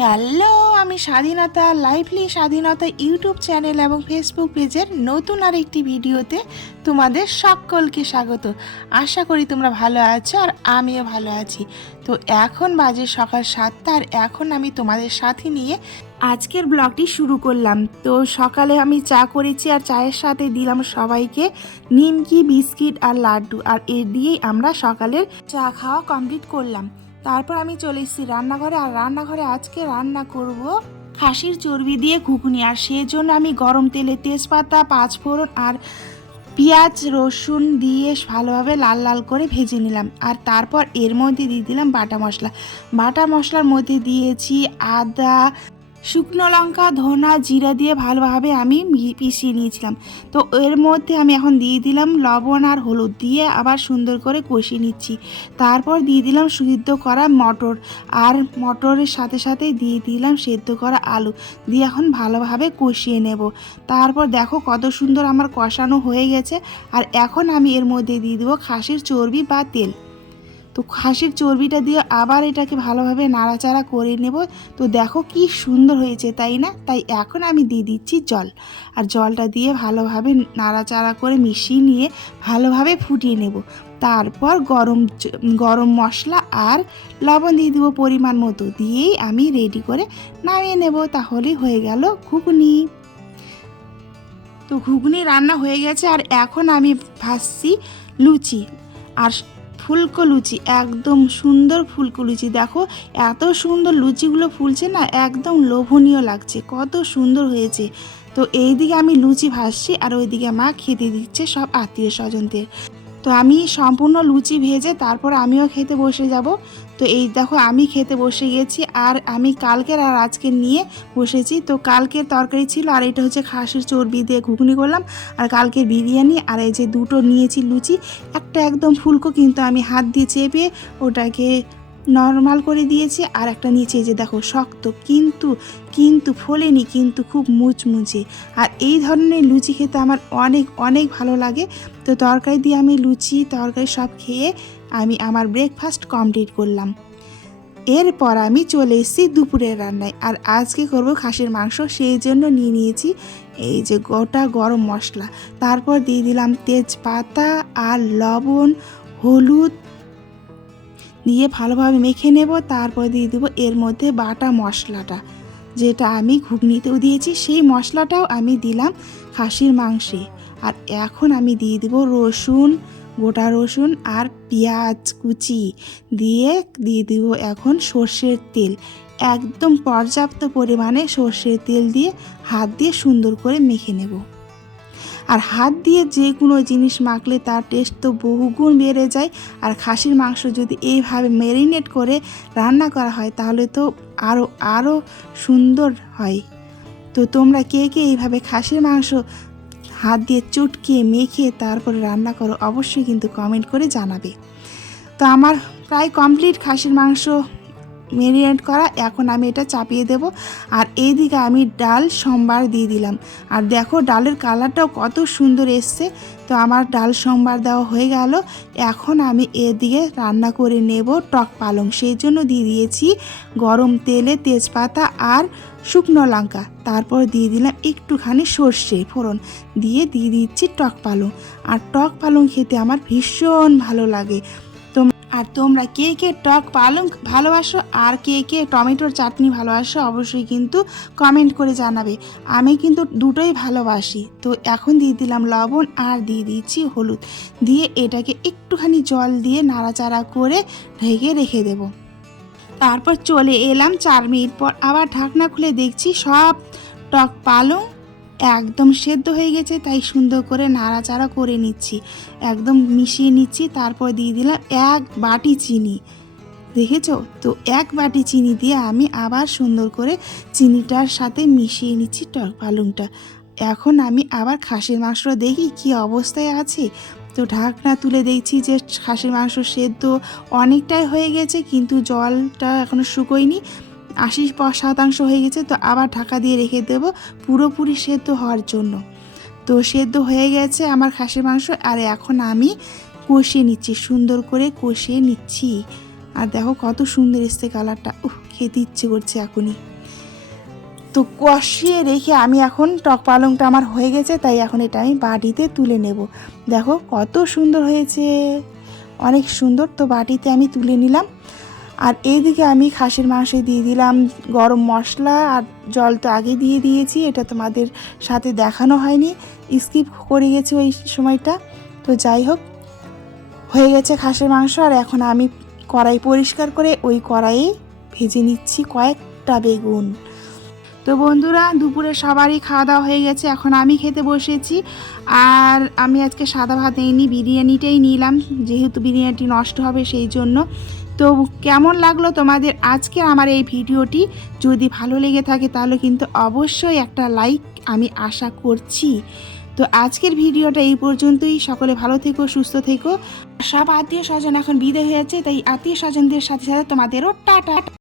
Hello, আমি স্বাধীনতা lively স্বাধীনতা ইউটিউব চ্যানেল এবং ফেসবুক পেজের নতুন আর একটি ভিডিওতে তোমাদের সকলকে স্বাগত। আশা করি তোমরা ভালো আছো আর আমিও ভালো আছি। তো এখন বাজে সকাল 7টা আর এখন আমি তোমাদের সাথে নিয়ে আজকের ব্লগটি শুরু করলাম। তো সকালে আমি চা করেছি আর চায়ের সাথে দিলাম সবাইকে নিমকি, বিস্কিট আর লাড্ডু, আর এর দিয়েই আমরা সকালের চা খাওয়া কমপ্লিট করলাম। তারপর আমি চলে এসেছি রান্নাঘরে, আর রান্নাঘরে আজকে রান্না করব খাসির চর্বি দিয়ে ঘুগনি। আর সেই জন্য আমি গরম তেলে তেজপাতা, পাঁচফোড়ন আর পেঁয়াজ রসুন দিয়ে ভালোভাবে লাল লাল করে ভেজে নিলাম। আর তারপর এর মধ্যে দিয়ে দিলাম বাটা মশলা। বাটা মশলার মধ্যে দিয়েছি আদা, শুকনো লঙ্কা, ধনা, জিরা দিয়ে ভালোভাবে আমি পিষিয়ে নিয়েছিলাম। তো এর মধ্যে আমি এখন দিয়ে দিলাম লবণ আর হলুদ দিয়ে আবার সুন্দর করে কষিয়ে নিচ্ছি। তারপর দিয়ে দিলাম সিদ্ধ করা মটর, আর মটরের সাথে সাথে দিয়ে দিলাম সেদ্ধ করা আলু দিয়ে এখন ভালোভাবে কষিয়ে নেব। তারপর দেখো কত সুন্দর আমার কষানো হয়ে গেছে। আর এখন আমি এর মধ্যে দিয়ে দেবো খাসির চর্বি বা তেল। তো খাসির চর্বিটা দিয়ে আবার এটাকে ভালোভাবে নাড়াচাড়া করে নেব। তো দেখো কি সুন্দর হয়েছে, তাই না? তাই এখন আমি দিয়ে দিচ্ছি জল, আর জলটা দিয়ে ভালোভাবে নাড়াচাড়া করে মিশিয়ে নিয়ে ভালোভাবে ফুটিয়ে নেব। তারপর গরম মশলা আর লবণ দিয়ে দেবো পরিমাণ মতো, দিয়েই আমি রেডি করে নামিয়ে নেব। তাহলেই হয়ে গেল ঘুগনি। তো ঘুগনি রান্না হয়ে গেছে, আর এখন আমি ভাজছি লুচি আর ফুলকো লুচি, একদম সুন্দর ফুলকো লুচি। দেখো এত সুন্দর লুচিগুলো ফুলছে না, একদম লোভনীয় লাগছে, কত সুন্দর হয়েছে। তো এইদিকে আমি লুচি ভাজছি আর ওইদিকে মা খেতে দিচ্ছে সব আত্মীয় স্বজনদের। তো আমি সম্পূর্ণ লুচি ভেজে তারপর আমিও খেতে বসে যাব। তো এই দেখো আমি খেতে বসে গেছি, আর আমি কালকের আর আজকের নিয়ে বসেছি। তো কালকের তরকারি ছিল, আর এটা হচ্ছে খাসির চর্বি দিয়ে ঘুগনি করলাম, আর কালকের বিরিয়ানি, আর এই যে দুটো নিয়েছি লুচি। একটা একদম ফুলকো, কিন্তু আমি হাত দিয়ে চেপে ওটাকে নর্মাল করে দিয়েছি, আর একটা নিচে যে দেখো শক্ত, কিন্তু কিন্তু ফোলেনি, কিন্তু খুব মুচমুচে। আর এই ধরনের লুচি খেতে আমার অনেক অনেক ভালো লাগে। তো তরকারি দিয়ে আমি লুচি তরকারি সব খেয়ে আমি আমার ব্রেকফাস্ট কমপ্লিট করলাম। এরপর আমি চলে এসেছি দুপুরের রান্নায়, আর আজকে করব খাসির মাংস। সেই জন্য নিয়ে নিয়েছি এই যে গোটা গরম মশলা, তারপর দিয়ে দিলাম তেজপাতা আর লবণ, হলুদ দিয়ে ভালোভাবে মেখে নেব। তারপর দিয়ে দেবো এর মধ্যে বাটা মশলাটা, যেটা আমি ঘুগনিতেও দিয়েছি, সেই মশলাটাও আমি দিলাম খাসির মাংসে। আর এখন আমি দিয়ে দেবো রসুন, গোটা রসুন আর পেঁয়াজ কুচি দিয়ে দেবো এখন সর্ষের তেল, একদম পর্যাপ্ত পরিমাণে সর্ষের তেল দিয়ে হাত দিয়ে সুন্দর করে মেখে নেব। আর হাত দিয়ে যে কোনো জিনিস মাখলে তার টেস্ট তো বহুগুণ বেড়ে যায়। আর খাসির মাংস যদি এইভাবে ম্যারিনেট করে রান্না করা হয় তাহলে তো আরও সুন্দর হয়। তো তোমরা কে কে এইভাবে খাসির মাংস হাত দিয়ে চটকিয়ে মেখে তারপরে রান্না করো, অবশ্যই কিন্তু কমেন্ট করে জানাবে। তো আমার প্রায় কমপ্লিট খাসির মাংস ম্যারিনেট করা। এখন আমি এটা চাপিয়ে দেব, আর এইদিকে আমি ডাল সম্বার দিয়ে দিলাম। আর দেখো ডালের কালারটাও কত সুন্দর এসছে। তো আমার ডাল সম্বার দেওয়া হয়ে গেল। এখন আমি এদিকে রান্না করে নেব টক পালং। সেই জন্য দিয়ে দিয়েছি গরম তেলে তেজপাতা আর শুকনো লঙ্কা, তারপর দিয়ে দিলাম একটুখানি সর্ষে ফোড়ন, দিয়ে দিচ্ছি টক পালং। আর টক পালং খেতে আমার ভীষণ ভালো লাগে। আর তোমরা কে কে টক পালং ভালোবাসো আর কে কে টমেটোর চাটনি ভালোবাসো, অবশ্যই কিন্তু কমেন্ট করে জানাবে। আমি কিন্তু দুটোই ভালোবাসি। তো এখন দিয়ে দিলাম লবণ আর দিয়ে দিচ্ছি হলুদ, দিয়ে এটাকে একটুখানি জল দিয়ে নাড়াচাড়া করে ঢেকে রেখে দেব। তারপর চলে এলাম 4 মিনিট পর, আবার ঢাকনা খুলে দেখছি সব টক পালং একদম সেদ্ধ হয়ে গেছে। তাই সুন্দর করে নাড়াচাড়া করে নিচ্ছি, একদম মিশিয়ে নিচ্ছি। তারপর দিয়ে দিলাম 1 বাটি চিনি, দেখেছো তো 1 বাটি চিনি দিয়ে আমি আবার সুন্দর করে চিনিটার সাথে মিশিয়ে নিচ্ছি টক পালংটা। এখন আমি আবার খাসির মাংস দেখি কি অবস্থায় আছে। তো ঢাকনা তুলে দেখছি যে খাসির মাংস সেদ্ধ অনেকটাই হয়ে গেছে, কিন্তু জলটা এখনও শুকোয়নি, 80% হয়ে গেছে। তো আবার ঢাকা দিয়ে রেখে দেবো পুরোপুরি সেদ্ধ হওয়ার জন্য। তো সেদ্ধ হয়ে গেছে আমার খাসির মাংস, আর এখন আমি কষিয়ে নিচ্ছি, সুন্দর করে কষিয়ে নিচ্ছি। আর দেখো কত সুন্দর এসছে কালারটা, খেতে ইচ্ছে করছে এখনই। তো কষিয়ে রেখে আমি এখন টক পালংটা আমার হয়ে গেছে, তাই এখন এটা আমি বাটিতে তুলে নেব। দেখো কত সুন্দর হয়েছে, অনেক সুন্দর। তো বাটিতে আমি তুলে নিলাম। আর এইদিকে আমি খাসির মাংসে দিয়ে দিলাম গরম মশলা, আর জল তো আগে দিয়ে দিয়েছি, এটা তোমাদের সাথে দেখানো হয়নি, স্কিপ করে গেছি ওই সময়টা। তো যাই হোক, হয়ে গেছে খাসির মাংস। আর এখন আমি কড়াই পরিষ্কার করে ওই কড়াইয়ে ভেজে নিচ্ছি কয়েকটা বেগুন। তো বন্ধুরা, দুপুরে সবারই খাওয়া দাওয়া হয়ে গেছে, এখন আমি খেতে বসেছি। আর আমি আজকে সাদা ভাত নিইনি, বিরিয়ানিটাই নিলাম, যেহেতু বিরিয়ানিটি নষ্ট হবে সেই জন্য। তো কেমন লাগলো তোমাদের আজকে আমার এই ভিডিওটি? যদি ভালো লেগে থাকে তাহলে কিন্তু অবশ্যই একটা লাইক আমি আশা করছি। তো আজকের ভিডিওটা এই পর্যন্তই। সকলে ভালো থেকো, সুস্থ থেকো। সব আত্মীয় স্বজন এখন বিদায় হয়ে যাচ্ছে, তাই আত্মীয় স্বজনদের সাথে সাথে তোমাদেরও টাটা।